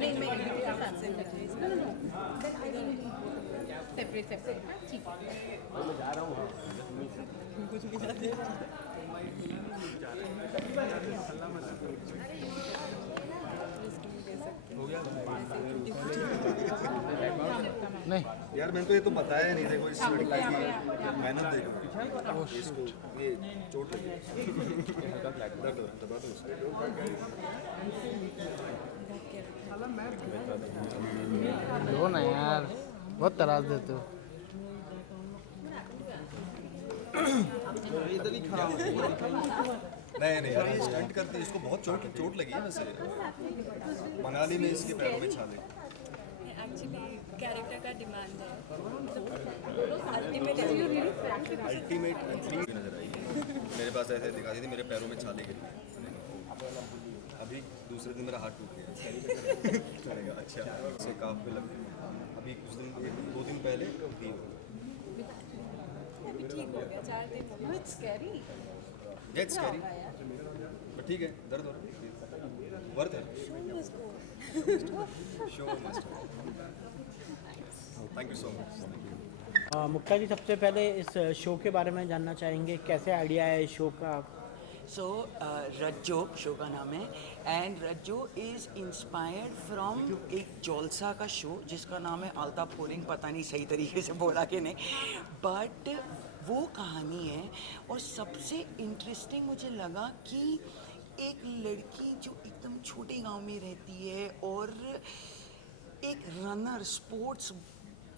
नहीं मैं के साथ से सेपरेट ठीक है मैं जा रहा हूँ कुछ भी जाते नहीं यार मैंने तो ये तो बताया नहीं, देखो इस लड़की की मेहनत देखो, इसको ये चोट लगी दबा दो लो ना यार, बहुत तरास देते हो। नहीं यार, ये स्टंट करती है, इसको बहुत चोट लगी है वैसे। मनाली में इसके पैरों में छाले। एक्चुअली कैरेक्टर का डिमांड है। अल्टीमेट एथलीट नजर आई मेरे पास, ऐसे दिखाती थी मेरे पैरों में छाले गिर गए। अभी दूसरे दिन मेरा हाथ टूट गया। चलेगा अच्छा से काफ पे लग, अभी कुछ दिन 2 दिन पहले ठीक अभी ठीक हो गया, 4 दिन हो गए। गेट्स कैरी, पर ठीक है, दर्द हो रहा है, वर्थ है। Show must. Thank you so much. Mukta ji, सबसे पहले इस शो के बारे में जानना चाहेंगे, कैसे आइडिया है इस शो का? सो रज्जो शो का नाम है, and Rajjo is inspired from एक जोलसा का शो जिसका नाम है आल्ता पोरिंग, पता नहीं सही तरीके से बोला कि नहीं, बट वो कहानी है। और सबसे इंटरेस्टिंग मुझे लगा कि एक लड़की जो एकदम छोटे गांव में रहती है और एक रनर, स्पोर्ट्स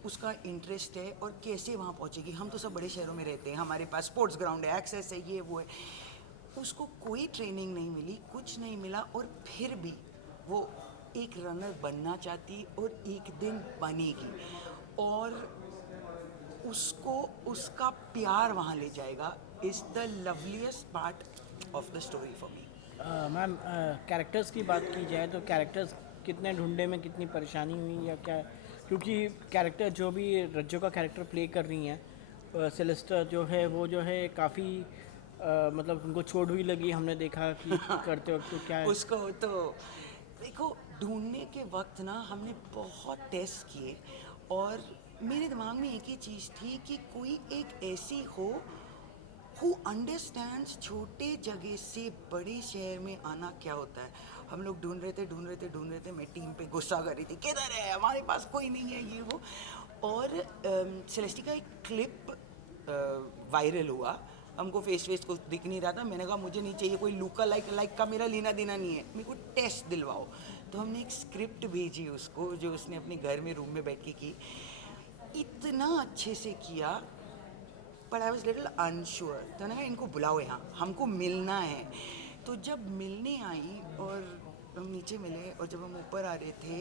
उसका इंटरेस्ट है, और कैसे वहाँ पहुँचेगी। हम तो सब बड़े शहरों में रहते हैं, हमारे पास स्पोर्ट्स ग्राउंड है, एक्सेस है, ये वो है, उसको कोई ट्रेनिंग नहीं मिली, कुछ नहीं मिला, और फिर भी वो एक रनर बनना चाहती और एक दिन बनेगी, और उसको उसका प्यार वहाँ ले जाएगा। Is the loveliest part of the story for me. Ma'am, characters की बात की जाए तो कैरेक्टर्स कितने ढूंढने में कितनी परेशानी हुई या क्या? क्योंकि कैरेक्टर जो भी रज्जो का कैरेक्टर प्ले कर रही हैं, सेलेस्टा जो है वो जो है काफ़ी मतलब उनको चोट भी लगी, हमने देखा कि करते वक्त। तो क्या है उसको तो देखो, ढूंढने के वक्त ना हमने बहुत टेस्ट किए, और मेरे दिमाग में एक ही चीज़ थी कि कोई एक ऐसी हो हु अंडरस्टैंड्स छोटे जगह से बड़े शहर में आना क्या होता है। हम लोग ढूंढ रहे थे, मैं टीम पे गुस्सा कर रही थी, किधर है, हमारे पास कोई नहीं है, ये वो। और सेलेस्टी का एक क्लिप वायरल हुआ, हमको फेस कुछ दिख नहीं रहा था। मैंने कहा मुझे नहीं चाहिए कोई लुका लाइक का, मेरा लेना देना नहीं है, मेरे को टेस्ट दिलवाओ। तो हमने एक स्क्रिप्ट भेजी उसको, जो उसने अपने घर में रूम में बैठ के की, इतना अच्छे से किया, but I was little unsure. तो मैंने कहा इनको बुलाओ यहाँ, हमको मिलना है। तो जब मिलने आई और हम नीचे मिले, और जब हम ऊपर आ रहे थे,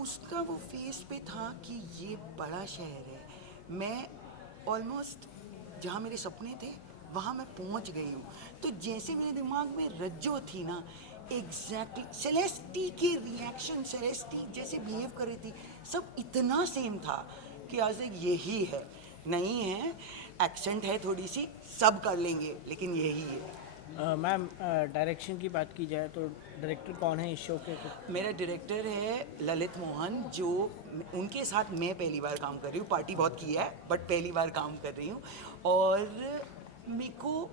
उसका वो फेस पे था कि ये बड़ा शहर है, मैं ऑलमोस्ट जहाँ मेरे सपने थे वहाँ मैं पहुँच गई हूँ। तो जैसे मेरे दिमाग में रज्जो थी ना, एग्जैक्टली सेलेस्टी के रिएक्शन, सेलेस्टी जैसे बिहेव कर रही थी, सब इतना सेम था कि आज तक यही है। नहीं है, एक्सेंट है थोड़ी सी, सब कर लेंगे, लेकिन यही है। मैम, डायरेक्शन की बात की जाए तो डायरेक्टर कौन है इस शो के? मेरा डायरेक्टर है ललित मोहन, जो उनके साथ मैं पहली बार काम कर रही हूँ। पार्टी बहुत की है, बट पहली बार काम कर रही हूँ। और मेरे को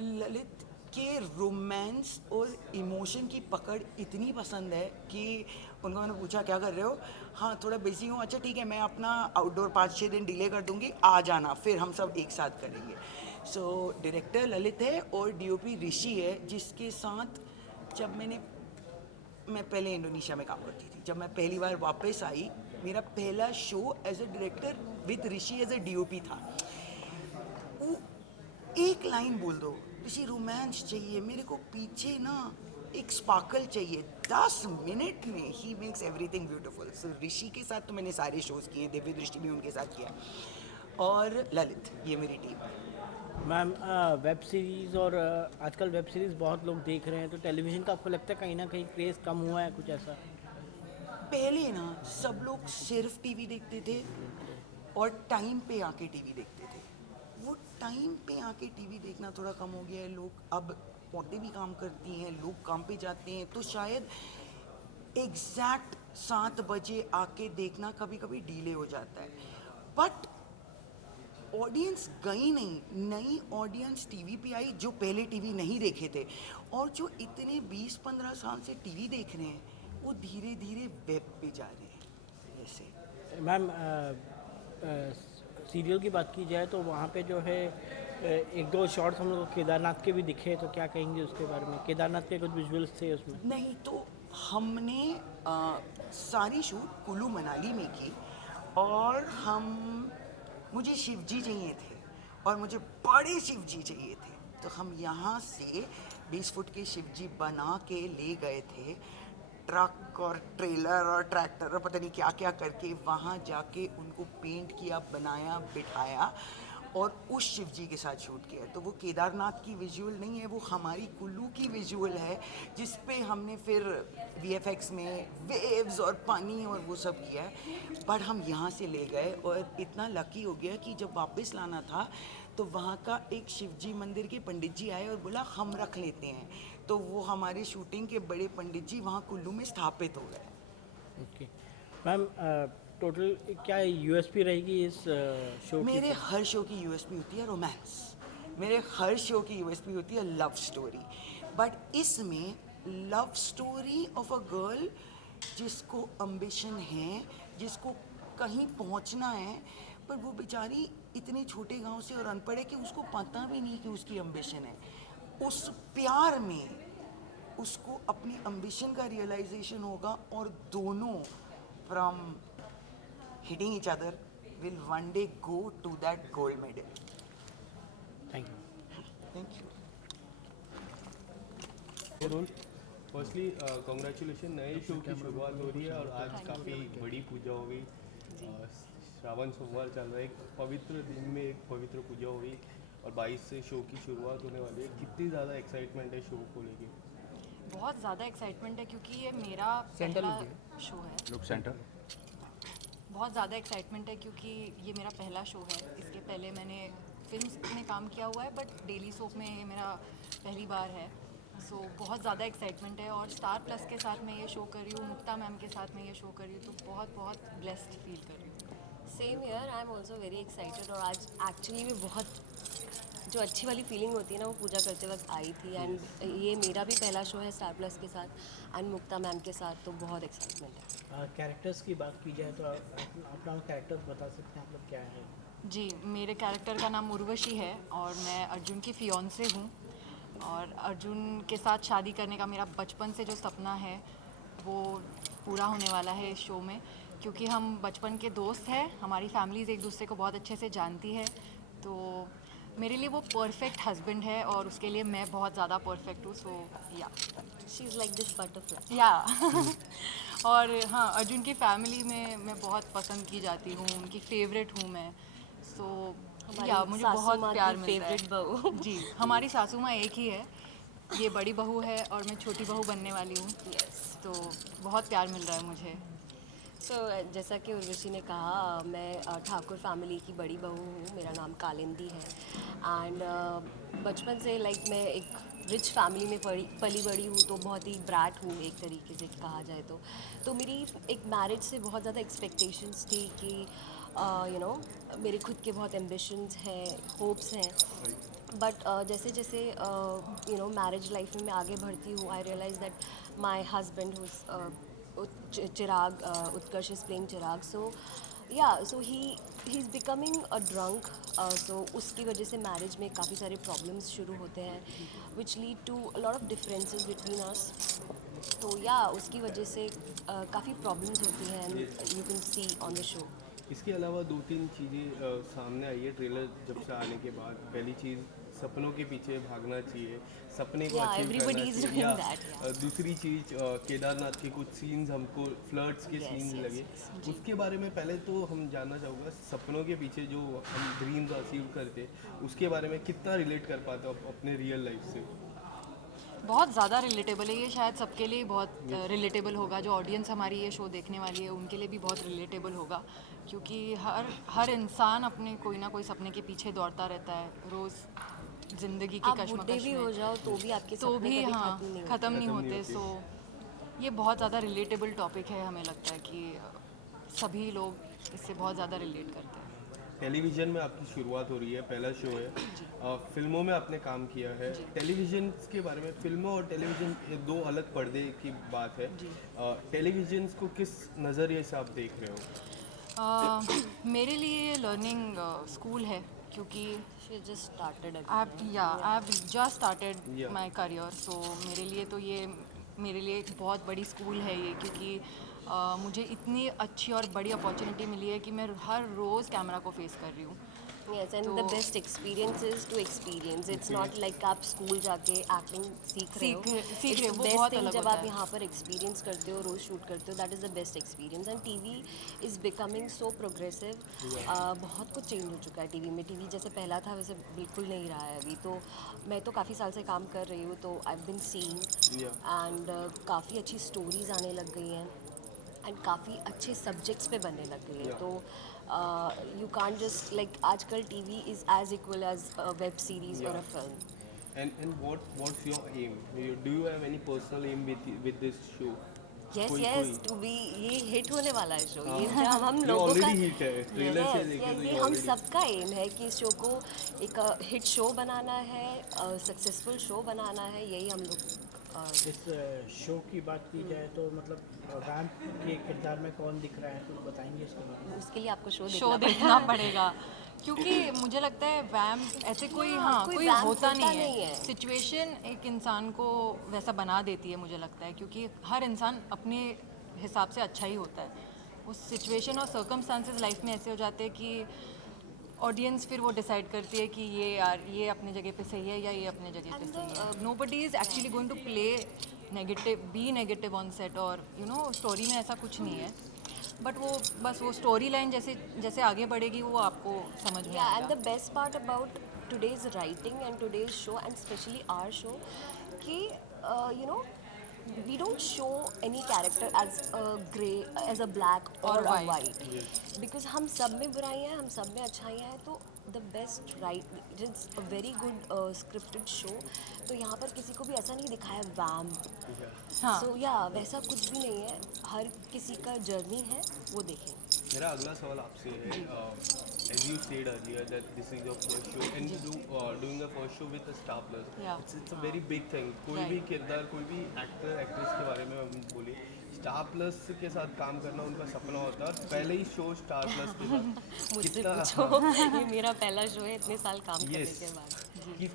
ललित के रोमांस और इमोशन की पकड़ इतनी पसंद है कि उनको मैंने पूछा क्या कर रहे हो, हाँ थोड़ा बिजी हूँ, अच्छा ठीक है मैं अपना आउटडोर 5-6 दिन डिले कर दूँगी, आ जाना, फिर हम सब एक साथ करेंगे। सो डायरेक्टर ललित है और डीओपी ऋषि है, जिसके साथ जब मैं पहले इंडोनेशिया में काम करती थी, जब मैं पहली बार वापस आई, मेरा पहला show as a director with Rishi as a DOP था। वो एक लाइन बोल दो, ऋषि रोमांस चाहिए मेरे को, पीछे ना एक स्पार्कल चाहिए, 10 मिनट में ही मेक्स एवरीथिंग ब्यूटीफुल। सो ऋषि के साथ तो मैंने सारे शोज़ किए, दिव्य दृष्टि भी उनके साथ किया, और ललित, ये मेरी टीम है। मैम, वेब सीरीज़ और आजकल वेब सीरीज़ बहुत लोग देख रहे हैं, तो टेलीविज़न का आपको लगता है कहीं ना कहीं क्रेज़ कम हुआ है, कुछ ऐसा? पहले ना सब लोग सिर्फ टीवी देखते थे और टाइम पे आके टीवी देखते थे। वो टाइम पे आके टीवी देखना थोड़ा कम हो गया है। लोग अब औरतें भी काम करती हैं, लोग काम पे जाते हैं, तो शायद एग्जैक्ट 7 बजे आके देखना कभी कभी डिले हो जाता है। बट ऑडियंस गई नहीं, नई ऑडियंस टीवी पे आई जो पहले टीवी नहीं देखे थे, और जो इतने 20-15 साल से टीवी देख रहे हैं वो धीरे धीरे वेब पे जा रहे हैं। ऐसे मैम सीरियल की बात की जाए तो वहाँ पे जो है एक दो शॉट्स हम लोग को केदारनाथ के भी दिखे, तो क्या कहेंगे उसके बारे में? केदारनाथ के कुछ विजुअल्स थे उसमें? नहीं, तो हमने सारी शूट कुल्लू मनाली में की, और मुझे शिवजी चाहिए थे और मुझे बड़े शिवजी चाहिए थे, तो हम यहाँ से 20 फुट के शिवजी बना के ले गए थे, ट्रक और ट्रेलर और ट्रैक्टर और पता नहीं क्या क्या करके वहाँ जाके उनको पेंट किया, बनाया, बिठाया और उस शिवजी के साथ शूट किया। तो वो केदारनाथ की विजुअल नहीं है, वो हमारी कुल्लू की विजुअल है, जिस पे हमने फिर VFX में वेव्स और पानी और वो सब किया है। बट हम यहाँ से ले गए और इतना लकी हो गया कि जब वापस लाना था तो वहाँ का एक शिवजी मंदिर के पंडित जी आए और बोला हम रख लेते हैं, तो वो हमारे शूटिंग के बड़े पंडित जी वहाँ कुल्लू में स्थापित हो गए। ओके मैम, टोटल क्या USP रहेगी इस शो की? मेरे हर शो की USP होती है रोमांस, मेरे हर शो की USP होती है लव स्टोरी, बट इसमें love story of a girl जिसको अम्बिशन है, जिसको कहीं पहुंचना है, पर वो बेचारी इतने छोटे गांव से और अनपढ़ है कि उसको पता भी नहीं कि उसकी अम्बिशन है। उस प्यार में उसको अपनी अम्बिशन का रियलाइजेशन होगा, और दोनों from hitting each other will one day go to that gold medal. Thank you. Thank you. Role firstly congratulation, नए शो की शुरुआत हो रही है और आज काफ़ी बड़ी पूजा हो गई। श्रावण सोमवार चल रहा है, एक पवित्र दिन में एक पवित्र पूजा हुई और 22 से शो की शुरुआत होने वाली है। कितनी ज़्यादा एक्साइटमेंट है शो को लेके? बहुत ज़्यादा एक्साइटमेंट है क्योंकि ये मेरा पहला शो है। Look centre. बहुत ज़्यादा एक्साइटमेंट है क्योंकि ये मेरा पहला शो है। इसके पहले मैंने फिल्म में काम किया हुआ है, बट डेली सोप में ये मेरा पहली बार है। सो बहुत ज़्यादा एक्साइटमेंट है, और स्टार प्लस के साथ मैं ये शो कर रही हूँ, मुक्ता मैम के साथ मैं ये शो कर रही हूँ, तो बहुत बहुत ब्लेस्ड फील कर रही हूँ। Same year, I am also very excited. और आज एक्चुअली भी बहुत जो अच्छी वाली फीलिंग होती है ना, वो पूजा करते वक्त आई थी। एंड ये मेरा भी पहला शो है स्टार प्लस के साथ एंड मुक्ता मैम के साथ, तो बहुत एक्साइटमेंट है। कैरेक्टर्स की बात की जाए तो अपना कैरेक्टर्स बता सकते हैं आप लोग क्या है? जी, मेरे कैरेक्टर का नाम उर्वशी है और मैं अर्जुन की फियोंसे हूँ, और अर्जुन के साथ शादी करने का मेरा बचपन से जो सपना है वो पूरा होने वाला है इस शो में, क्योंकि हम बचपन के दोस्त हैं, हमारी फैमिलीज़ एक दूसरे को बहुत अच्छे से जानती है, तो मेरे लिए वो परफेक्ट हस्बैंड है और उसके लिए मैं बहुत ज़्यादा परफेक्ट हूँ। सो या she is like this butterfly. या और हाँ, अर्जुन की फैमिली में मैं बहुत पसंद की जाती हूँ, उनकी फेवरेट हूँ मैं। सो या मुझे बहुत प्यार मिलता है। फेवरेट बहू। जी, हमारी सासू माँ एक ही है, ये बड़ी बहू है और मैं छोटी बहू बनने वाली हूँ। तो बहुत प्यार मिल रहा है मुझे। सो जैसा कि उर्वशी ने कहा, मैं ठाकुर फैमिली की बड़ी बहू हूँ, मेरा नाम कालिंदी है। एंड बचपन से लाइक मैं एक रिच फैमिली में पली बड़ी हूँ, तो बहुत ही ब्रैट हूँ एक तरीके से कहा जाए तो मेरी एक मैरिज से बहुत ज़्यादा एक्सपेक्टेशंस थी कि यू नो मेरे खुद के बहुत एम्बिशंस हैं, होप्स हैं। बट जैसे जैसे यू नो मैरिज लाइफ में मैं आगे बढ़ती हूँ, I realise that my husband Chirag, Utkarsh is playing Chirag, so he is becoming a drunk. So उसकी वजह से मैरिज में काफ़ी सारे प्रॉब्लम्स शुरू होते हैं, which lead to a lot of differences between us. तो या उसकी वजह से काफ़ी प्रॉब्लम्स होती हैं, you can see on the show. इसके अलावा 2-3 चीज़ें सामने आई है ट्रेलर जब से आने के बाद। पहली चीज़, सपनों के पीछे भागना चाहिए, सपने को Yeah, अचीव everybody करना is चाहिए। doing that, yeah. दूसरी चीज़, केदारनाथ के कुछ सीन्स हमको फ्लर्ट्स के Yes, सीन्स yes, लगे। yes, जी। उसके बारे में पहले तो हम जानना चाहूँगा, सपनों के पीछे जो हम ड्रीम्स अचीव करते उसके बारे में कितना रिलेट कर पाते हो अपने रियल लाइफ से? बहुत ज़्यादा रिलेटेबल है ये, शायद सबके लिए बहुत रिलेटेबल होगा। जो ऑडियंस हमारी ये शो देखने वाली है उनके लिए भी बहुत रिलेटेबल होगा, क्योंकि हर इंसान अपने कोई ना कोई सपने के पीछे दौड़ता रहता है रोज़ ज़िंदगी की आप बुढ़े कश्मकश भी हो में। जाओ तो भी आपके तो सपने भी कभी हाँ, खत्म नहीं होते। ख़त्म नहीं होते। सो ये बहुत ज़्यादा रिलेटेबल टॉपिक है, हमें लगता है कि सभी लोग इससे बहुत ज़्यादा रिलेट करते हैं। टेलीविज़न में आपकी शुरुआत हो रही है, पहला शो है। फिल्मों में आपने काम किया है। टेलीविज़न के बारे में, फिल्मों और टेलीविज़न ये दो अलग पर्दे की बात है। टेलीविज़न को किस नज़रिए से आप देख रहे हो? मेरे लिए लर्निंग स्कूल है, क्योंकि She just started again. I've just started Yeah. my career, so मेरे लिए तो ये मेरे लिए एक बहुत बड़ी स्कूल है ये, क्योंकि मुझे इतनी अच्छी और बड़ी अपॉर्चुनिटी मिली है कि मैं हर रोज़ कैमरा को फेस कर रही हूँ। Yes, and the best experience is to experience. It's not like आप स्कूल जाके एक्टिंग सीख रहे हो. सीख रहे हो, It's वो the best बहुत thing अलग जब होता आप है। यहाँ पर experience करते हो, रोज शूट करते हो. That is the best experience. And TV is becoming so progressive. बहुत कुछ चेंज हो चुका है टीवी में. टीवी जैसे पहला था वैसे बिल्कुल नहीं रहा है अभी. तो मैं तो काफ़ी साल से काम कर रही हूँ, तो I've been seeing and काफ़ी अच्छी स्टोरीज आने लग गई हैं एंड काफ़ी अच्छे सब्जेक्ट्स पे बनने लग गई है. तो यू कांट जस्ट लाइक आजकल TV is as equal as web series और a film. And what's your aim? Do you have any personal aim with this show? Yes कोई- यस कोई- टू बी ये हिट होने वाला है show. ये हाँ. हम ये लोगों का already hit है. Trailer से देखे तो ये ये हम already- सबका एम है कि इस शो को एक हिट शो बनाना है, सक्सेसफुल शो बनाना है. यही हम लोग इस शो की बात की जाए तो मतलब वैम्प के किरदार में कौन दिख रहा है, तो बताएंगे इसके बारे में? उसके लिए आपको शो शो देखना पड़ेगा, क्योंकि मुझे लगता है वैम्प ऐसे कोई कोई vamp होता नहीं नहीं है। है। सिचुएशन एक इंसान को वैसा बना देती है, मुझे लगता है, क्योंकि हर इंसान अपने हिसाब से अच्छा ही होता है। उस सिचुएशन और सर्कमस्टांसेस लाइफ में ऐसे हो जाते हैं कि ऑडियंस फिर वो डिसाइड करती है कि ये अपने जगह पे सही है या ये अपने जगह पे सही है। Nobody is actually going to play negative on set, और स्टोरी में ऐसा कुछ नहीं है। बट वो बस वो स्टोरी लाइन जैसे जैसे आगे बढ़ेगी वो आपको समझ में Yeah, and आएगा। the best part about today's writing and today's show, and especially our show, कि we don't show any character as a grey, as a black or Or a white. white. Because हम सब में बुराइयाँ हैं, हम सब में अच्छाइयाँ हैं. तो the best right, it's a very good scripted show. तो यहाँ पर किसी को भी ऐसा नहीं दिखाया वैम्प. हाँ। So वैसा कुछ भी नहीं है. हर किसी का जर्नी है, वो देखें. मेरा अगला सवाल आपसे है, as you said earlier that this is your first show and doing a first show with a star plus, Yeah. it's a very big thing. कोई भी Right. किरदार, कोई भी एक्टर एक्ट्रेस के बारे में हम बोले, स्टार प्लस के साथ काम करना उनका सपना होता है। पहले ही शो स्टार प्लस के साथ मुझसे कितना- पूछो. ये मेरा पहला शो है इतने साल काम करने Yes. के बाद.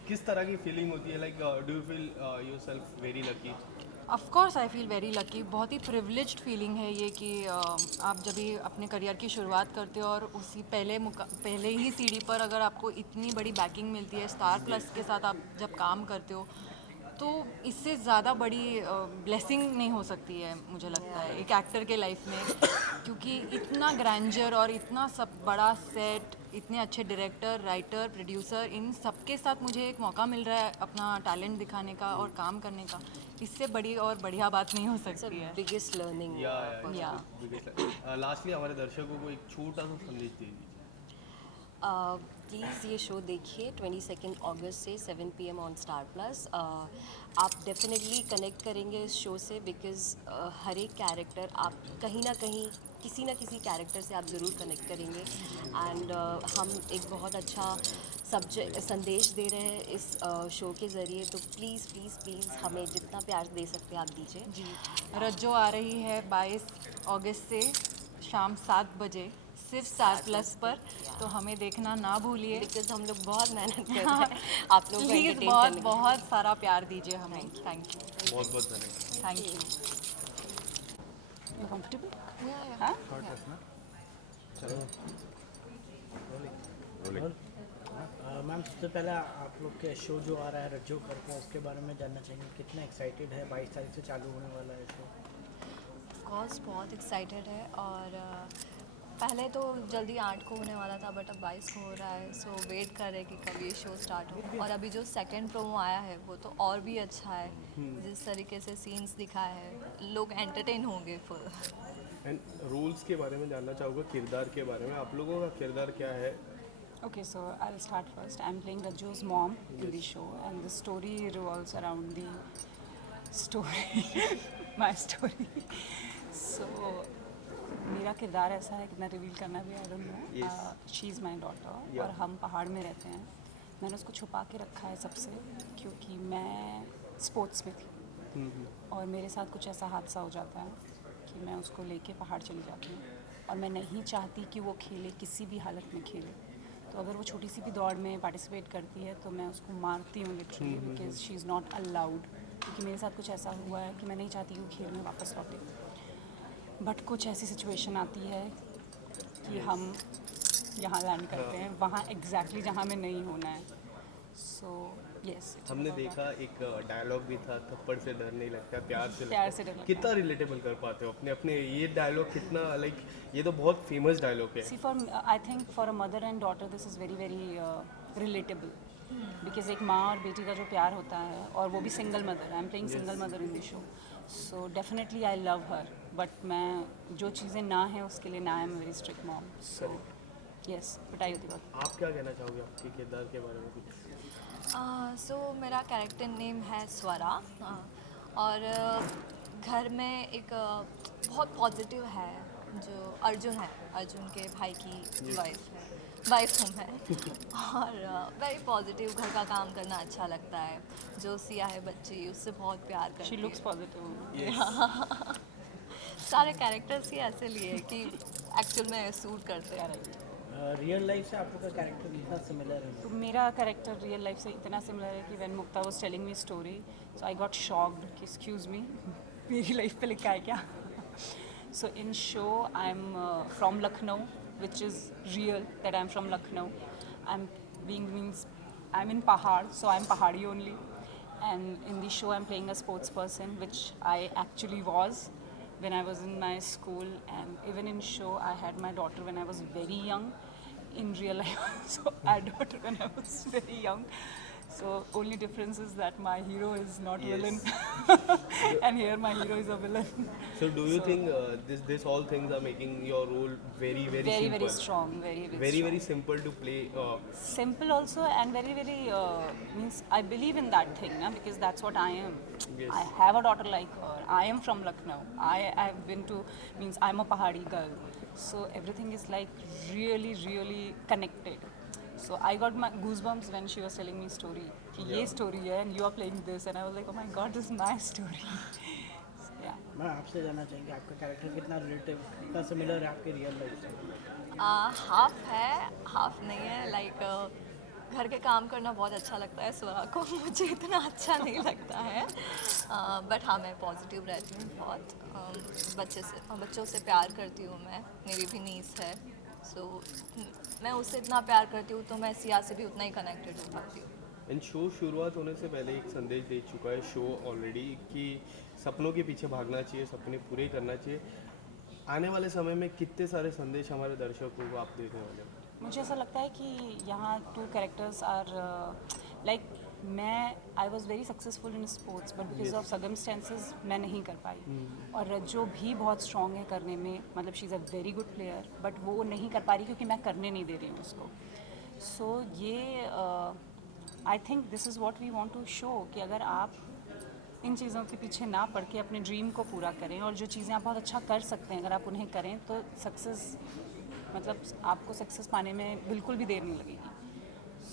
किस तरह की फीलिंग होती है? Like do you feel yourself very lucky? Of course I feel very lucky. बहुत ही प्रिविलेज्ड फीलिंग है ये कि आप जब भी अपने करियर की शुरुआत करते हो और उसी पहले ही सीढ़ी पर अगर आपको इतनी बड़ी बैकिंग मिलती है, स्टार प्लस के साथ आप जब काम करते हो, तो इससे ज़्यादा बड़ी ब्लेसिंग नहीं हो सकती है मुझे लगता है एक एक्टर के लाइफ में, क्योंकि इतना ग्रैंडर और इतना सब बड़ा सेट, इतने अच्छे डायरेक्टर, राइटर, प्रोड्यूसर, इन सबके साथ मुझे एक मौका मिल रहा है अपना टैलेंट दिखाने का और काम करने का। इससे बड़ी और बढ़िया बात नहीं हो सकती है। Biggest learning. लास्टली हमारे दर्शकों को एक छोटा सा संदेश दे दीजिए। प्लीज़ ये शो देखिए 22 अगस्त से 7 PM ऑन स्टार प्लस. आप डेफिनेटली कनेक्ट करेंगे इस शो से, बिकॉज़ हर एक कैरेक्टर आप कहीं ना कहीं किसी ना किसी कैरेक्टर से आप ज़रूर कनेक्ट करेंगे. एंड हम एक बहुत अच्छा संदेश दे रहे हैं इस शो के ज़रिए. तो प्लीज़ प्लीज़ प्लीज़ हमें जितना प्यार दे सकते हैं आप दीजिए. जी, रज्जो आ रही है 22 अगस्त से शाम 7 बजे सिर्फ स्टार प्लस पर, तो हमें देखना ना भूलिए। बिकॉज हम लोग बहुत मेहनत कर रहे हैं आप लोग को प्लीज़ entertain बहुत करने के लिए. बहुत सारा प्यार दीजिए हमें। Thank you. बहुत बहुत धन्यवाद। Thank you. मैम, सबसे पहले आप लोग के शो जो आ रहा है रज्जो करके, उसके बारे में जानना चाहेंगे. कितना एक्साइटेड है? 22 तारीख से चालू होने वाला है शो. ऑफकोर्स बहुत एक्साइटेड है. और पहले तो जल्दी 8 को होने वाला था बट अब 22 को हो रहा है, सो वेट कर रहे हैं कि कब ये शो स्टार्ट हो। और अभी जो सेकंड प्रोमो आया है वो तो और भी अच्छा है, जिस तरीके से सीन्स दिखाए हैं लोग एंटरटेन होंगे फुल। एंड रोल्स के बारे में जानना चाहूँगा, किरदार के बारे में। आप लोगों का किरदार क्या है? Okay, so I'll start first. I'm playing Rajju's mom in the show, and the story revolves around the story, my story. So, मेरा किरदार ऐसा है, कितना रिवील करना भी I don't know. She is my daughter और हम पहाड़ में रहते हैं। मैंने उसको छुपा के रखा है सबसे, क्योंकि मैं स्पोर्ट्स में थी और मेरे साथ कुछ ऐसा हादसा हो जाता है कि मैं उसको लेके पहाड़ चली जाती हूँ और मैं नहीं चाहती कि वो खेले, किसी भी हालत में खेले। तो अगर वो छोटी सी भी दौड़ में पार्टिसिपेट करती है तो मैं उसको मारती हूँ literally, because she is not allowed. क्योंकि मेरे साथ कुछ ऐसा हुआ है कि मैं नहीं चाहती कि वो खेल में वापस लौटे, बट कुछ ऐसी सिचुएशन आती है कि हम यहाँ लैंड करते हैं वहाँ एग्जैक्टली जहाँ में नहीं होना है। सो यस, हमने देखा एक डायलॉग भी था, थप्पड़ से डर नहीं लगता, प्यार से प्यार लगता से डर है। लगता कितना रिलेटेबल कर पाते हो अपने अपने ये डायलॉग? कितना लाइक ये तो बहुत फेमस डायलॉग है। See for I think for a mother and daughter this is very very relatable, because एक माँ और बेटी का जो प्यार होता है, और वो भी single mother, I am playing single mother in this show, so definitely I love her, but मैं जो चीज़ें ना हैं उसके लिए ना, आई am very strict mom. So yes, पिटाई होती बात। आप क्या कहना चाहोगे आपके किरदार के बारे में कुछ? सो मेरा कैरेक्टर नेम है स्वरा, और घर में एक बहुत पॉजिटिव है जो अर्जुन है, अर्जुन के भाई की वाइफ हूँ मैं। और वेरी पॉजिटिव, घर का काम करना अच्छा लगता है। जो सिया है बच्ची, उससे बहुत प्यार करती शी है। Looks positive. सारे कैरेक्टर्स ही ऐसे लिए कि एक्चुअल में सूट करते हैं। रियल लाइफ से आप लोग का कैरेक्टर कितना सिमिलर है? तो मेरा कैरेक्टर रियल लाइफ से इतना सिमिलर है कि when Mukta was telling me story, so I got shocked कि एक्सक्यूज़ मी, मेरी लाइफ पे लिखा है क्या? So in show I am from Lucknow, which is real that I'm from Lucknow. I'm in Pahad, so I'm Pahadi only. And in the show I'm playing a sports person, which I actually was when I was in my school. And even in show I had my daughter when I was very young. In real life also I had a daughter when I was very young. So only difference is that my hero is not villain, and here my hero is a villain. So do you think this all things are making your role very Very simple? very strong, very Very strong. simple to play. Simple also, and very means I believe in that thing, na, because that's what I am. Yes. I have a daughter like her. I am from Lucknow. I have been to, means I'm a Pahadi girl, so everything is like really connected. So I got my goosebumps when she was telling me story कि ये story है and you are playing this, and I was like, oh my god, this is my story. So, yeah. मैं आपसे जानना चाहेंगे आपका character कितना relative, कितना सिमिलर है आपके रियल लाइफ से? हाफ है, हाफ नहीं है। लाइक घर के काम करना बहुत अच्छा लगता है स्वरा को, मुझे इतना अच्छा नहीं लगता है। बट हाँ, मैं पॉजिटिव रहती हूँ बहुत। बच्चों से प्यार करती हूँ मैं, मेरी भी नीस है, सो मैं उससे इतना प्यार करती हूँ तो मैं सिया से भी उतना ही कनेक्टेड हो पाती हूँ। इन शो शुरुआत होने से पहले एक संदेश दे चुका है शो ऑलरेडी कि सपनों के पीछे भागना चाहिए, सपने पूरे करना चाहिए। आने वाले समय में कितने सारे संदेश हमारे दर्शकों को आप देने वाले हैं? मुझे ऐसा लगता है कि यहाँ 2 कैरेक्टर्स आर लाइक, मैं I was very successful in sports but because of circumstances मैं नहीं कर पाई। और रज्जो भी बहुत स्ट्रॉन्ग है करने में, मतलब she is a very good player, but वो नहीं कर पा रही क्योंकि मैं करने नहीं दे रही हूँ उसको। सो ये I think this is what we want to show कि अगर आप इन चीज़ों के पीछे ना पड़ के अपने ड्रीम को पूरा करें, और जो चीज़ें आप बहुत अच्छा कर सकते हैं अगर आप उन्हें करें, तो सक्सेस, मतलब आपको सक्सेस पाने में बिल्कुल भी देर नहीं लगेगी।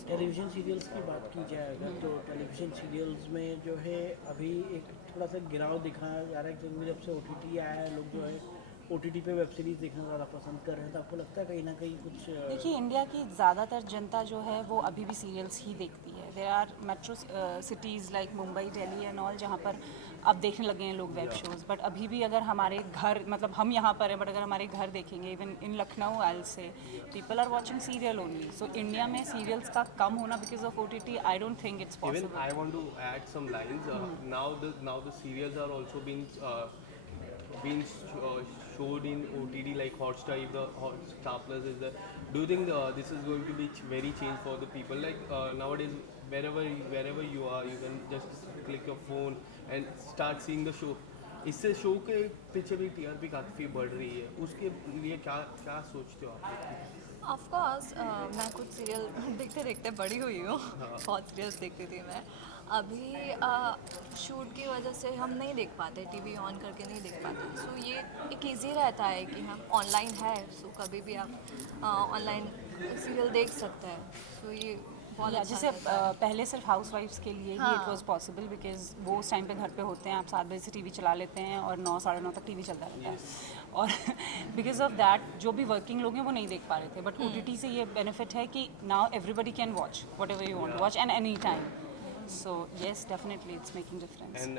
टेलीविज़न सीरियल्स की बात की जाए अगर, तो टेलीविज़न सीरियल्स में जो है अभी एक थोड़ा सा गिराव दिखाया जा रहा है, क्योंकि जब से OTT आया है लोग जो है OTT पे वेब सीरीज़ देखना ज़्यादा पसंद कर रहे हैं। तो आपको लगता है कहीं ना कहीं कुछ? देखिए, इंडिया की ज़्यादातर जनता जो है वो अभी भी सीरियल्स ही देखती है। There are metro cities like Mumbai, Delhi and all, जहाँ पर अब देखने लगे हैं लोग वेब शोज़, बट अभी भी अगर हमारे घर, मतलब हम यहाँ पर हैं, बट अगर हमारे घर देखेंगे, even in Lucknow I will say people are watching serial only. So India में सीरियल्स का कम होना because of OTT, I don't think it's Even possible. I want to add some lines. Now the serials are also being being showed in OTT like Hotstar, if the Hotstar Plus is there, do you think this is going to be very change for the people? Like nowadays, wherever you are, you can just click your phone and start seeing the show. इससे show के पीछे भी TRP काफ़ी बढ़ रही है, उसके लिए क्या क्या सोचते हो आप? ऑफ कोर्स मैं कुछ सीरियल देखते देखते बड़ी हुई हूँ बहुत सीरियल्स देखती थी मैं। अभी शूट की वजह से हम नहीं देख पाते, टीवी ऑन करके नहीं देख पाते, सो ये एक इजी रहता है कि हम ऑनलाइन है, सो कभी भी आप ऑनलाइन सीरियल देख सकते हैं, सो ये बहुत अच्छा जैसे रहता है। पहले सिर्फ हाउस वाइफ्स के लिए ही हाँ। इट वाज पॉसिबल बिकॉज वो उस टाइम पे घर पे होते हैं, आप 7 बजे से टीवी चला लेते हैं और 9 साढ़े 9 तक टीवी चलता रहता है और बिकॉज ऑफ दैट जो भी वर्किंग लोग हैं वो नहीं देख पा रहे थे, बट OTT से ये बेनिफिट है कि now everybody can watch whatever you want to watch and any time, so yes definitely it's making difference. And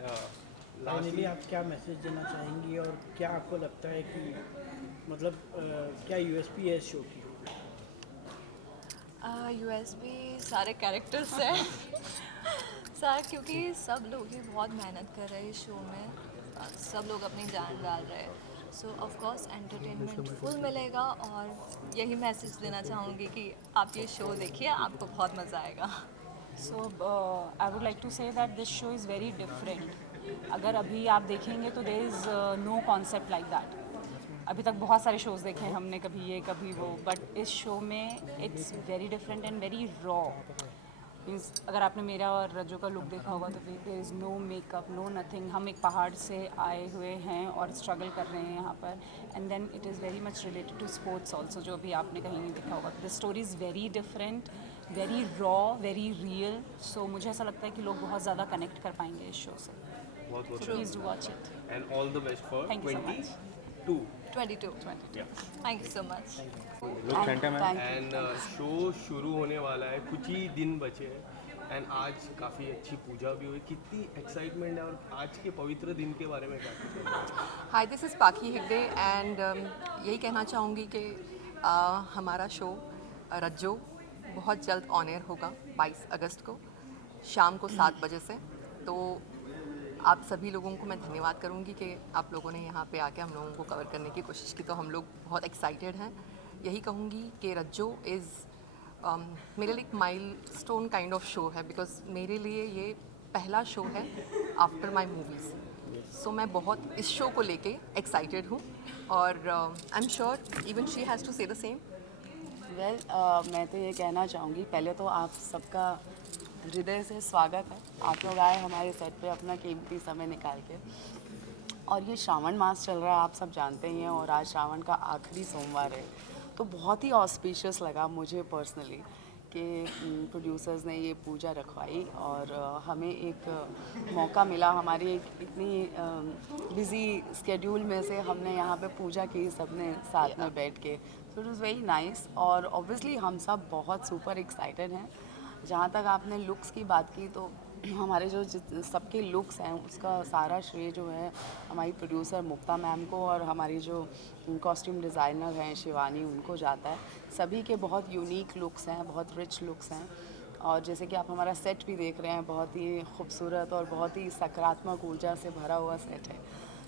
finally आप क्या मैसेज देना चाहेंगी और क्या आपको लगता है कि मतलब क्या USP है इस शो की? USB सारे कैरेक्टर्स हैं सारे, क्योंकि सब लोग ही बहुत मेहनत कर रहे हैं इस शो में, सब लोग अपनी जान डाल रहे हैं, सो ऑफ कोर्स एंटरटेनमेंट फुल मिलेगा। और यही मैसेज देना चाहूँगी कि आप ये शो देखिए, आपको बहुत मज़ा आएगा। So I would like to say that this show is very different. अगर अभी आप देखेंगे तो there is no concept like that. अभी तक बहुत सारे शोज़ देखे हैं हमने, कभी ये कभी वो, बट इस शो में it's very different and very raw. Means अगर आपने मेरा और रज्जो का लुक देखा होगा तो there is no makeup, no nothing. हम एक पहाड़ से आए हुए हैं और स्ट्रगल कर रहे हैं यहाँ पर, and then it is very much related to sports also, जो भी आपने कहीं नहीं देखा होगा। The story is very different, very raw, very real, so मुझे ऐसा लगता है कि लोग बहुत ज़्यादा कनेक्ट कर पाएंगे इस शो से। बहुत बहुत please do watch it. And all the best for Thank you so much. 22 thank you so much. And show शुरू होने वाला है, कुछ ही दिन बचे हैं एंड आज काफ़ी अच्छी पूजा भी हुई, कितनी एक्साइटमेंट है और आज के पवित्र दिन के बारे में क्या कहते हाय, दिस इज़ पाखी हेगड़े एंड यही कहना चाहूँगी कि हमारा शो रज्जो बहुत जल्द ऑन एयर होगा 22 अगस्त को शाम को 7 बजे से। तो आप सभी लोगों को मैं धन्यवाद करूँगी कि आप लोगों ने यहाँ पे आके हम लोगों को कवर करने की कोशिश की, तो हम लोग बहुत एक्साइटेड हैं। यही कहूँगी कि रज्जो इज़ मेरे लिए एक माइलस्टोन काइंड ऑफ शो है, बिकॉज मेरे लिए ये पहला शो है आफ्टर माय मूवीज़। सो मैं बहुत इस शो को लेके एक्साइटेड हूँ और I am sure even she has to say the same. Well मैं तो ये कहना चाहूँगी, पहले तो आप सबका हृदय से स्वागत है। आप लोग आए हमारे सेट पे अपना कीमती समय निकाल के, और ये श्रावण मास चल रहा है, आप सब जानते ही हैं, और आज श्रावण का आखिरी सोमवार है, तो बहुत ही ऑस्पिशियस लगा मुझे पर्सनली कि प्रोड्यूसर्स ने ये पूजा रखवाई और हमें एक मौका मिला, हमारी एक इतनी बिज़ी स्केड्यूल में से हमने यहाँ पे पूजा की सबने साथ में बैठ के, so it was very nice. और ऑब्वियसली हम सब बहुत सुपर एक्साइटेड हैं। जहाँ तक आपने लुक्स की बात की, तो हमारे जो सबके लुक्स हैं उसका सारा श्रेय जो है हमारी प्रोड्यूसर मुक्ता मैम को और हमारी जो कॉस्ट्यूम डिज़ाइनर हैं शिवानी, उनको जाता है। सभी के बहुत यूनिक लुक्स हैं, बहुत रिच लुक्स हैं, और जैसे कि आप हमारा सेट भी देख रहे हैं, बहुत ही खूबसूरत और बहुत ही सकारात्मक ऊर्जा से भरा हुआ सेट है।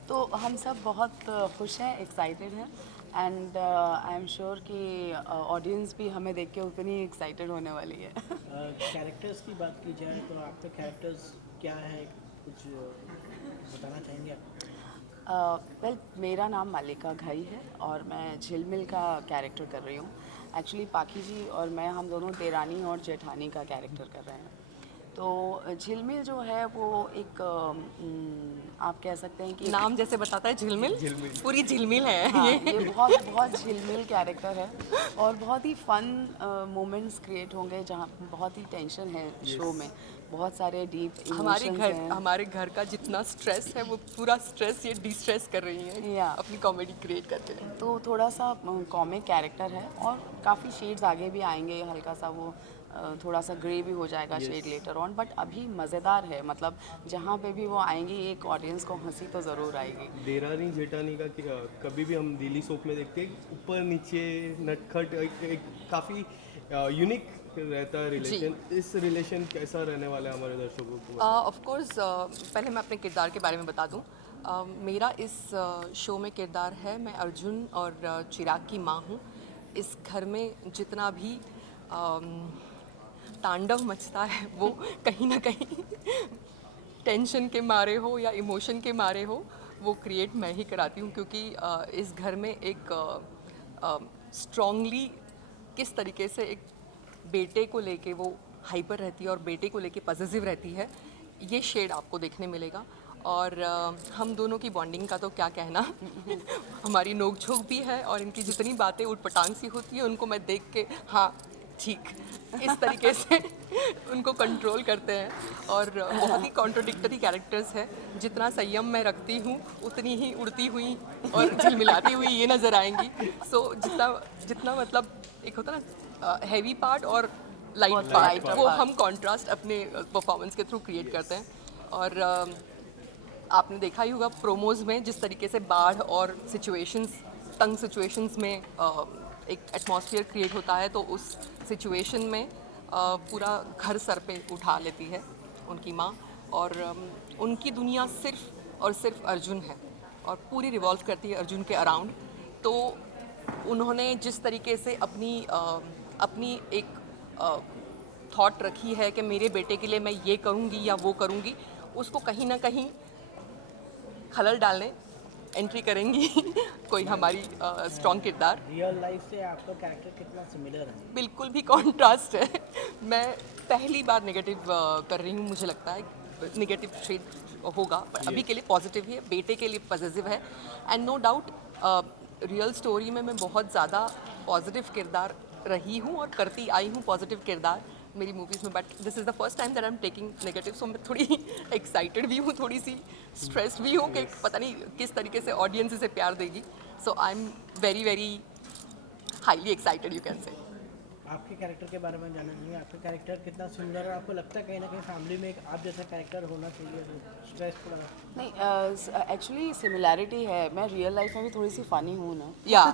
तो हम सब बहुत खुश हैं, एक्साइटेड हैं, एंड आई एम श्योर कि ऑडियंस भी हमें देख के उतनी एक्साइटेड होने वाली है। कैरेक्टर्स की बात की जाए तो आपके कैरेक्टर्स क्या है, कुछ बताना चाहेंगे आप? वेल मेरा नाम मालिका घई है और मैं झिलमिल का कैरेक्टर कर रही हूँ। एक्चुअली पाखी जी और मैं, हम दोनों देरानी और जेठानी का कैरेक्टर कर रहे हैं। तो झिलमिल जो है वो एक आप कह सकते हैं कि नाम जैसे बताता है झिलमिल, पूरी झिलमिल है। हाँ, ये बहुत बहुत झिलमिल कैरेक्टर है और बहुत ही फन मोमेंट्स क्रिएट होंगे, जहाँ बहुत ही टेंशन है शो में, बहुत सारे डीप इमोशंस हैं। हमारे घर का जितना स्ट्रेस है वो पूरा स्ट्रेस ये डिस्ट्रेस कर रही है या अपनी कॉमेडी क्रिएट करके। तो थोड़ा सा कॉमिक कैरेक्टर है और काफ़ी शेड्स आगे भी आएंगे, हल्का सा वो थोड़ा सा ग्रे भी हो जाएगा शेड लेटर ऑन, बट अभी मज़ेदार है। मतलब जहाँ पे भी वो आएंगी एक ऑडियंस को हंसी तो ज़रूर आएगी। देरानी जेठानी का कभी भी हम दिल्ली सोप में देखते हैं, ऊपर नीचे नटखट एक काफ़ी यूनिक रहता है रिलेशन। इस रिलेशन कैसा रहने वाला है हमारे दर्शकों को? ऑफ कोर्स पहले मैं अपने किरदार के बारे में बता दूं। मेरा इस शो में किरदार है, मैं अर्जुन और चिराग की माँ हूँ। इस घर में जितना भी तांडव मचता है वो कहीं ना कहीं टेंशन के मारे हो या इमोशन के मारे हो, वो क्रिएट मैं ही कराती हूँ, क्योंकि इस घर में एक स्ट्रॉन्गली किस तरीके से एक बेटे को लेके वो हाइपर रहती है और बेटे को लेके पॉजिटिव रहती है, ये शेड आपको देखने मिलेगा। और हम दोनों की बॉन्डिंग का तो क्या कहना हमारी नोक झोंक भी है, और इनकी जितनी बातें उटपटांग सी होती है उनको मैं देख के हाँ ठीक इस तरीके से उनको कंट्रोल करते हैं। और बहुत ही कॉन्ट्रोडिक्टरी कैरेक्टर्स है, जितना संयम मैं रखती हूँ उतनी ही उड़ती हुई और झिलमिलाती हुई ये नज़र आएंगी। सो जितना मतलब एक होता ना हैवी पार्ट और लाइट पार्ट, वो हम कॉन्ट्रास्ट अपने परफॉर्मेंस के थ्रू क्रिएट करते हैं। और आपने देखा ही होगा प्रोमोज में जिस तरीके से बाढ़ और सिचुएशंस, तंग सिचुएशंस में एक एटमॉस्फेयर क्रिएट होता है, तो उस सिचुएशन में पूरा घर सर पे उठा लेती है उनकी माँ, और उनकी दुनिया सिर्फ और सिर्फ अर्जुन है और पूरी रिवॉल्व करती है अर्जुन के अराउंड। तो उन्होंने जिस तरीके से अपनी एक थॉट रखी है कि मेरे बेटे के लिए मैं ये करूँगी या वो करूँगी, उसको कहीं ना कहीं खलल डालने एंट्री करेंगी कोई हमारी स्ट्रॉन्ग किरदार। रियल लाइफ से आपका कैरेक्टर कितना सिमिलर है? बिल्कुल भी कॉन्ट्रास्ट है। मैं पहली बार नेगेटिव कर रही हूँ, मुझे लगता है नेगेटिव शेड होगा, पर अभी के लिए पॉजिटिव ही है, बेटे के लिए पॉजिटिव है। And no doubt real story में मैं बहुत ज़्यादा पॉजिटिव किरदार रही हूँ और करती आई हूँ पॉजिटिव किरदार मेरी मूवीज़ में, but this is the first time that I am taking negative. So मैं थोड़ी एक्साइटेड भी हूँ, थोड़ी सी स्ट्रेस्ड भी हूँ कि पता नहीं किस तरीके से ऑडियंस इसे प्यार देगी। So I am very very highly excited, you can say. आपके कैरेक्टर के बारे में जानना चाहिए, आपका कैरेक्टर कितना सुंदर है, आपको लगता है कहीं ना कहीं फैमिली में एक आप जैसा कैरेक्टर होना चाहिए? स्ट्रेस थोड़ा नहीं, एक्चुअली सिमिलैरिटी है, मैं रियल लाइफ में भी थोड़ी सी फ़नी हूँ ना। या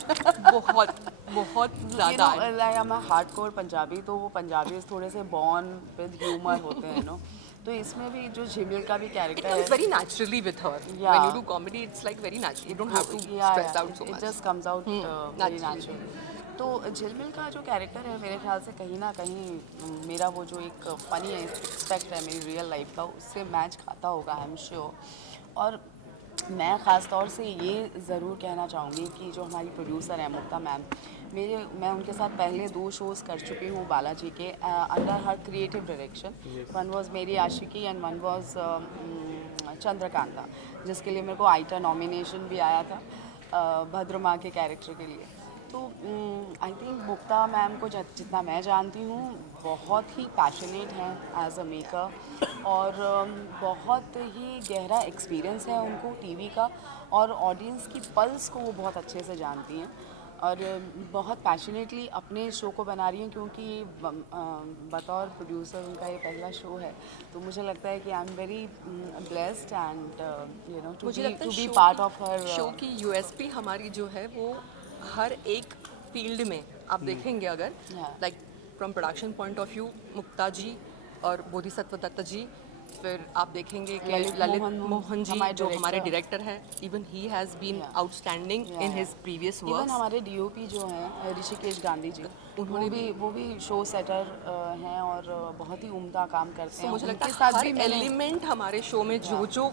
बहुत बहुत ज़्यादा लाइक मैं हार्डकोर पंजाबी, तो वो पंजाबी थोड़े से बॉर्न विद ह्यूमर होते हैं नो। तो इसमें भी जो झिमिल का भी It कैरेक्टर comes है, very naturally with her. Yeah. When you do comedy, it's like very natural. You don't have to stress out so it much. just comes out very naturally. natural. तो झिलमिल का जो character है मेरे ख्याल से कहीं ना कहीं मेरा वो जो एक फ़नी एक्सपेक्ट है मेरी रियल लाइफ का, उससे मैच खाता होगा, आई एम श्योर। और मैं ख़ास तौर से ये ज़रूर कहना चाहूँगी कि जो हमारी प्रोड्यूसर है मुक्ता मैम, मैं उनके साथ पहले 2 शोज़ कर चुकी हूँ बालाजी के under her creative direction. One was मेरी आशिकी एंड वन वाज चंद्रकांता, जिसके लिए मेरे को आइटा नॉमिनेशन भी आया था भद्र माँ के कैरेक्टर के लिए। तो आई थिंक मुक्ता मैम को जितना मैं जानती हूँ बहुत ही पैशनेट हैं एज अ मेकर, और बहुत ही गहरा एक्सपीरियंस है उनको टीवी का, और ऑडियंस की पल्स को वो बहुत अच्छे से जानती हैं और बहुत पैशनेटली अपने शो को बना रही हैं, क्योंकि बतौर प्रोड्यूसर उनका ये पहला शो है। तो मुझे लगता है कि I am very blessed and you know to be part of her show की यूएसपी हमारी जो है वो हर एक फील्ड में आप देखेंगे अगर, like from production point of view Mukta ji और बोधिसत्व दत्त जी, फिर आप देखेंगे कि ललित मोहन जी जो हमारे डायरेक्टर हैं, even he has been outstanding in his previous work. Even हमारे डीओपी जो हैं ऋषिकेश गांधी जी, उन्होंने वो भी शो सेटर हैं और बहुत ही उम्दा काम करते हैं। मुझे लगता है हर एलिमेंट हमारे शो में जो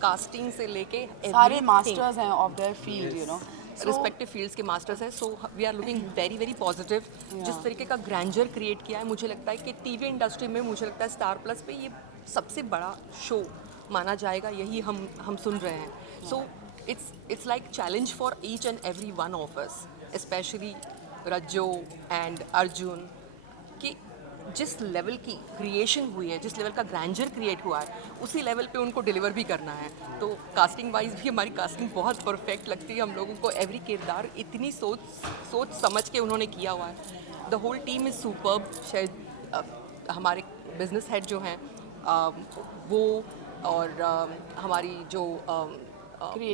कास्टिंग से लेके सारे मास्टर्स हैं of their field, you know, respective fields के मास्टर्स हैं। So we are looking very very positive. जिस तरीके का ग्रैंडर क्रिएट किया है, मुझे लगता है कि टीवी इंडस्ट्री में मुझे लगता है स्टार प्लस पे ये सबसे बड़ा शो माना जाएगा, यही हम सुन रहे हैं। So it's like challenge for each and every one of us, specially Rajjo and Arjun, कि जिस लेवल की क्रिएशन हुई है, जिस लेवल का ग्रैंडर क्रिएट हुआ है, उसी लेवल पे उनको डिलीवर भी करना है। तो कास्टिंग वाइज भी हमारी कास्टिंग बहुत परफेक्ट लगती है हम लोगों को। एवरी किरदार इतनी सोच समझ के उन्होंने किया हुआ है। The whole team is superb. शायद हमारे बिजनेस हेड जो हैं वो, और हमारी जो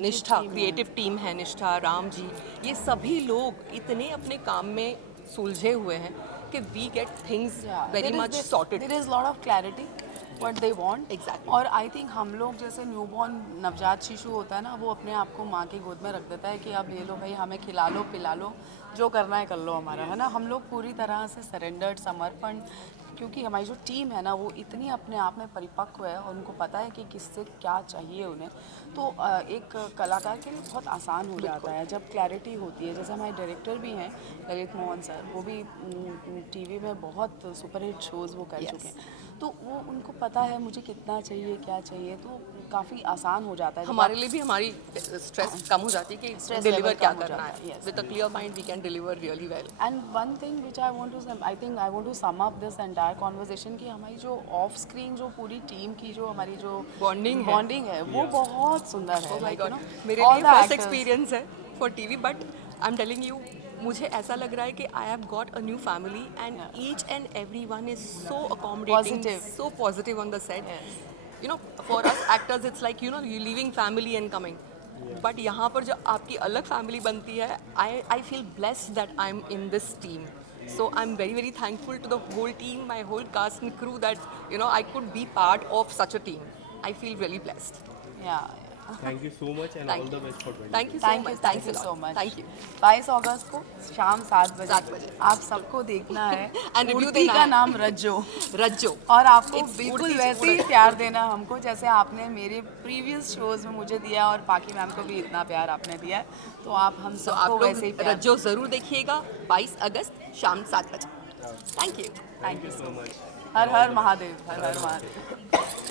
निष्ठा क्रिएटिव टीम है, निष्ठा, राम जी, ये सभी लोग इतने अपने काम में सुलझे हुए हैं कि we get things very much sorted. There is lot of clarity what they want. Exactly. और आई थिंक हम लोग जैसे न्यूबॉर्न नवजात शिशु होता है ना, वो अपने आप को माँ की गोद में रख देता है कि अब ये लो भाई, हमें खिला लो पिला लो, जो करना है कर लो हमारा, है ना। हम लोग पूरी तरह से सरेंडर्ड, समर्पण, क्योंकि हमारी जो टीम है ना वो इतनी अपने आप में परिपक्व है और उनको पता है कि किससे क्या चाहिए उन्हें। तो एक कलाकार के लिए बहुत आसान हो जाता है जब क्लैरिटी होती है। जैसे हमारे डायरेक्टर भी हैं ललित मोहन सर, वो भी टीवी में बहुत सुपरहिट शोज़ वो कर चुके हैं, तो वो उनको पता है मुझे कितना चाहिए क्या चाहिए, तो काफ़ी आसान हो जाता है। जब हमारे लिए भी हमारी स्ट्रेस कम हो जाती है कि Stress डिलीवर level क्या कम हो करना जाता है, है। yes. With a clear mind we can deliver really well. And one thing which I want to sum up this entire conversation कि हमारी जो ऑफ स्क्रीन जो पूरी टीम की जो हमारी जो बॉन्डिंग है वो बहुत सुंदर है। Oh my Like, God. you know, मेरे all लिए the फर्स्ट actors- एक्सपीरियंस है for TV, but I am telling you, मुझे ऐसा लग रहा है कि I have got a new family and each and every one is so accommodating, Positive. So positive on the set. You know, for us actors it's like, you know, you living family and coming, but यहाँ पर जो आपकी अलग family बनती है, I feel blessed that I M in this team. So I'm very, very thankful to the whole team, my whole cast and crew, that, you know, I could be part of such a team. I feel really blessed. Yeah. Thank you so much and Thank all the you. Best for 2020. Thank you so Thank you, much. thank Thanks you a lot. so much. Thank you. 22 अगस्त को शाम 7 बजे 7 बजे. आप सबको देखना है। And review मूर्ति देना का है. नाम रज्जो, रज्जो. और आपको It's बिल्कुल मूर्ति वैसे ही प्यार देना हमको जैसे आपने मेरे प्रीवियस शोज में मुझे दिया, और बाकी मैम को भी इतना प्यार आपने दिया है, तो आप हम So सबको आप वैसे ही लोग प्यार। रज्जो जरूर देखिएगा 22 अगस्त शाम 7 बजे. Thank you. Thank you so much. Her her Mahadev, her her Mahadev.